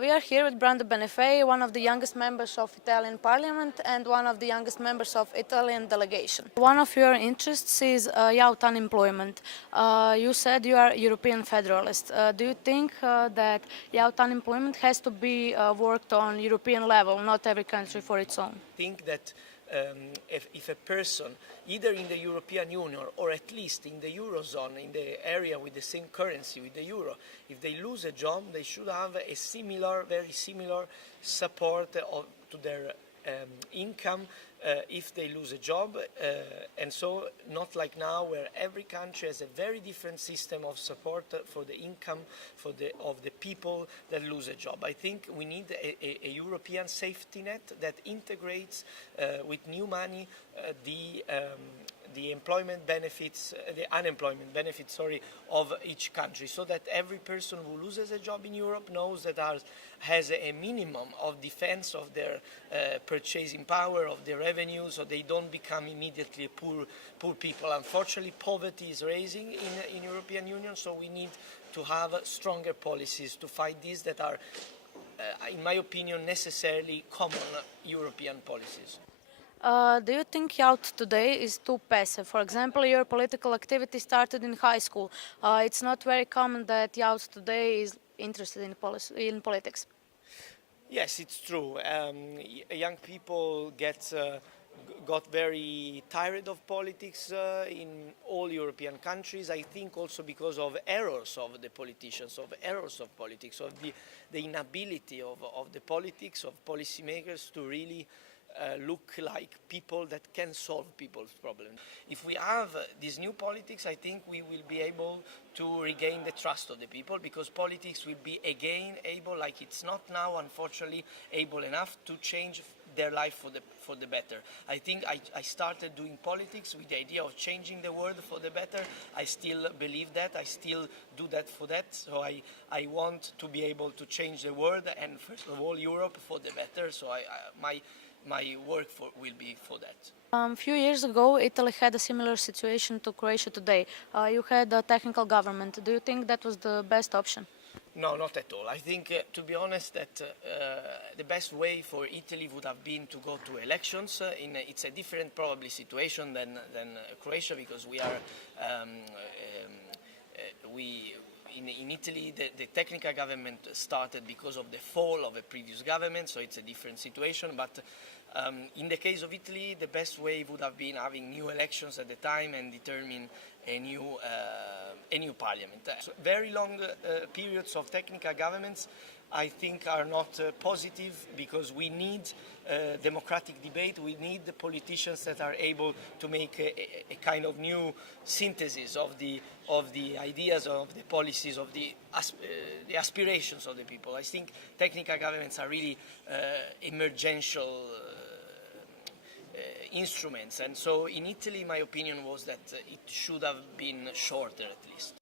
We are here with Benifei, one of the youngest members of Italian Parliament and one of the youngest members of Italian delegation. One of your interests is youth unemployment. You said you are European federalist. Do you think that youth unemployment has to be worked on European level, not every country for its own? I think that if a person, either in the European Union or at least in the Eurozone, in the area with the same currency, with the euro, if they lose a job, they should have a similar, very similar support to their income if they lose a job, and so not like now where every country has a very different system of support for the income of the people that lose a job. I think we need a European safety net that integrates with new money the employment benefits, the unemployment benefits, of each country, so that every person who loses a job in Europe knows that has a minimum of defense of their purchasing power, of their revenue, so they don't become immediately poor people. Unfortunately, poverty is rising in European Union, so we need to have stronger policies to fight this that are, in my opinion, necessarily common European policies. Do you think youth today is too passive? For example, your political activity started in high school. It's not very common that youth today is interested in politics. Yes, it's true. Young people got very tired of politics in all European countries. I think also because of errors of the politicians, of errors of politics, of the inability of the politics, of policymakers to really look like people that can solve people's problems. If we have these new politics, I think we will be able to regain the trust of the people, because politics will be again able, like it's not now, unfortunately, able enough to change their life for the better. I think I started doing politics with the idea of changing the world for the better. I still believe that. I still do that for that. So I want to be able to change the world, and first of all Europe, for the better. So my work will be for that. A few years ago, Italy had a similar situation to Croatia today. You had a technical government. Do you think that was the best option? No, not at all. I think, to be honest, that the best way for Italy would have been to go to elections. It's a different, probably, situation than Croatia, because we are in Italy, the technical government started because of the fall of a previous government, so it's a different situation. But in the case of Italy, the best way would have been having new elections at the time and determine a new parliament. So very long periods of technical governments, I think, are not positive, because we need democratic debate. We need the politicians that are able to make a kind of new synthesis of the ideas, of the policies, of the aspirations of the people. I think technical governments are really emergential instruments, and so in Italy my opinion was that it should have been shorter at least.